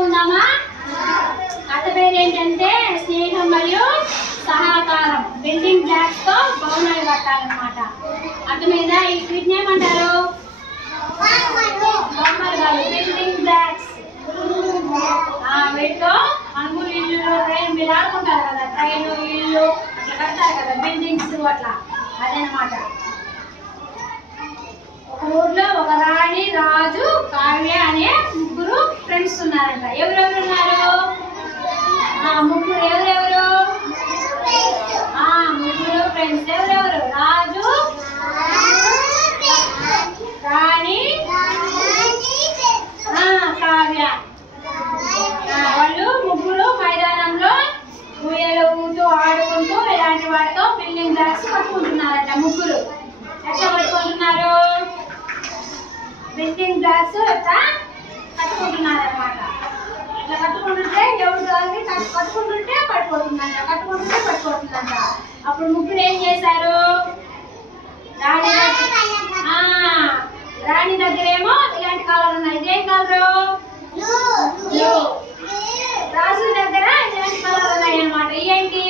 చెప్పుకుందామా? కథ పేరు ఏంటంటే స్నేహం మరియు సహకారం. బిల్డింగ్ బ్లాక్స్ తో భవనాలు కట్టాలన్నమాట. అర్థమైందా? వీటిని ఏమంటారు? బొమ్మలు కాదు, బిల్డింగ్ బ్లాక్స్. వీటితో మనము ఇల్లు, ట్రైన్ మీరు ఆడుకుంటారు కదా, ట్రైన్ ఇల్లు అట్లా కడతారు కదా, బిల్డింగ్స్ అట్లా, అదనమాట. ఒక ఊర్లో ఒక రాణి, రాజు, కావ్య అనే ముగ్గురు ఫ్రెండ్స్ ఉన్నారంట. ఎవరెవరు ఉన్నారు? ముగ్గురు. ఎవరెవరు? ముగ్గురు ఫ్రెండ్స్. ఎవరెవరు? రాజు, రాణి, కావ్య. వాళ్ళు ముగ్గురు మైదానంలో ఊయలు ఊతూ ఆడుకుంటూ ఇలాంటి వాటితో బిల్డింగ్ బ్లాక్స్ కట్టుకుంటున్నారంట. ముగ్గురు ఎట్లా కట్టుకుంటున్నారు? బిల్డింగ్ బ్లాక్స్ ఎట్లా కట్టుకుంటున్నారన్నమాట. ఇట్లా కట్టుకుంటుంటే ఎవరు దాన్ని కట్టుకుంటుంటే పడిపోతుందంట, కట్టుకుంటుంటే పడిపోతుందంట. అప్పుడు ముగ్గురు ఏం చేశారు? రాణి దగ్గరేమో ఇలాంటి కలర్ ఉన్నాయి. ఇదేం కలరు? రాజు దగ్గర ఇలాంటి కలర్ ఉన్నాయి అన్నమాట. ఏంటి?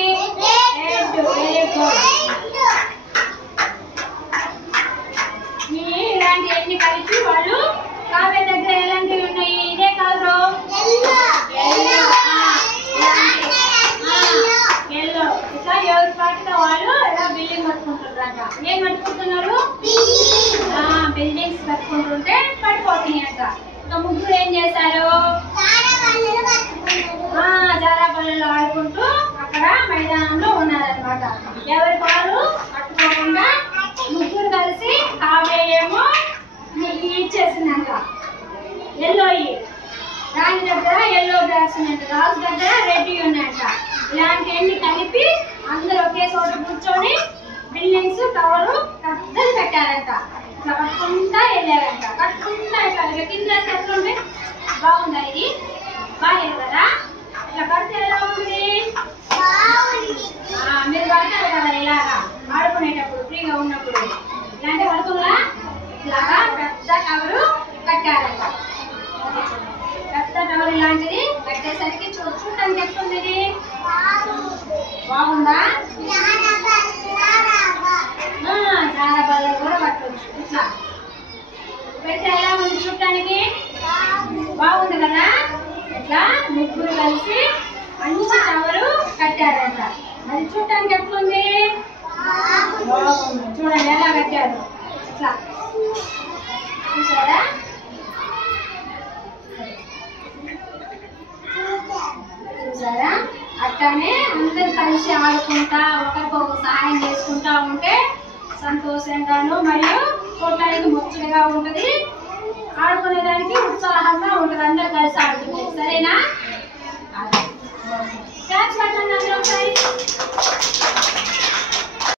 ఇలాంటి అన్ని కలిపి వాళ్ళు కావ్య దగ్గర ఎలాంటివి ఉన్నాయి? ఇదే కలరు, ఎల్లో. ఇట్లా ఎవరి పాటిగా వాళ్ళు ఇలా బిల్డింగ్ కట్టుకుంటున్నారంట. ఏం కట్టుకుంటున్నారు? బిల్డింగ్స్ కట్టుకుంటుంటే పడిపోతున్నాయి అంట. ఇంకా ముగ్గురు ఏం చేశారు? జారా పల్లెలు ఆడుకుంటూ అక్కడ మైదానంలో ఉన్నారనమాట. ఎవరి పాలు కట్టుకోకుండా ముగ్గురు కలిసి కావ్య ఏమో ఇచ్చేసిందంట ఎల్లో. రాణి దగ్గర ఎల్లో బ్లాక్స్ ఉన్నాయంట, రాజు దగ్గర రెడ్ ఉన్నాయంట. ఇలాంటివన్నీ కలిపి అందరూ ఒకే చోట కూర్చొని బిల్డింగ్స్ టవర్ పెద్దది పెట్టారంట. ఇట్లా కట్టుకుంటా వెళ్ళారంట. కట్టుకుంటా ఇట్లా కింద ఎట్లుంటే బాగుందా? ఇది బాగాలేదు కదా? ఇట్లా కడితే ఎలా ఉంది? మీరు కడతారు కదా ఇలాగా ఆడుకునేటప్పుడు, ఫ్రీగా ఉన్నప్పుడు. ఇలాంటి పడుతుందా? ఇలాగా పెద్ద టవరు కట్టారంట. పెద్ద టవర్ ఇలాంటిది కట్టేసరికి చూడటానికి ఎట్లుంది? ఇది బాగుందా? చాలా బల్లలు కూడా కట్టవచ్చు. ఇట్లా పెడితే ఎలా ఉంది? చూడటానికి బాగుంది కదా? ఇట్లా ముగ్గురు కలిసి మంచి టవరు కట్టారంట. అది చూడటానికి ఎట్లుంది? బాగుంది. చూడండి ఎలా కట్టారు. ఇట్లా చూసారా? చూసారా? అట్లానే అందరు కలిసి ఆడుకుంటా ఒకరికొక సహాయం చేసుకుంటా ఉంటే సంతోషంగాను మరియు చూడటానికి ముచ్చటగా ఉంటుంది, ఆడుకునేదానికి ఉత్సాహంగా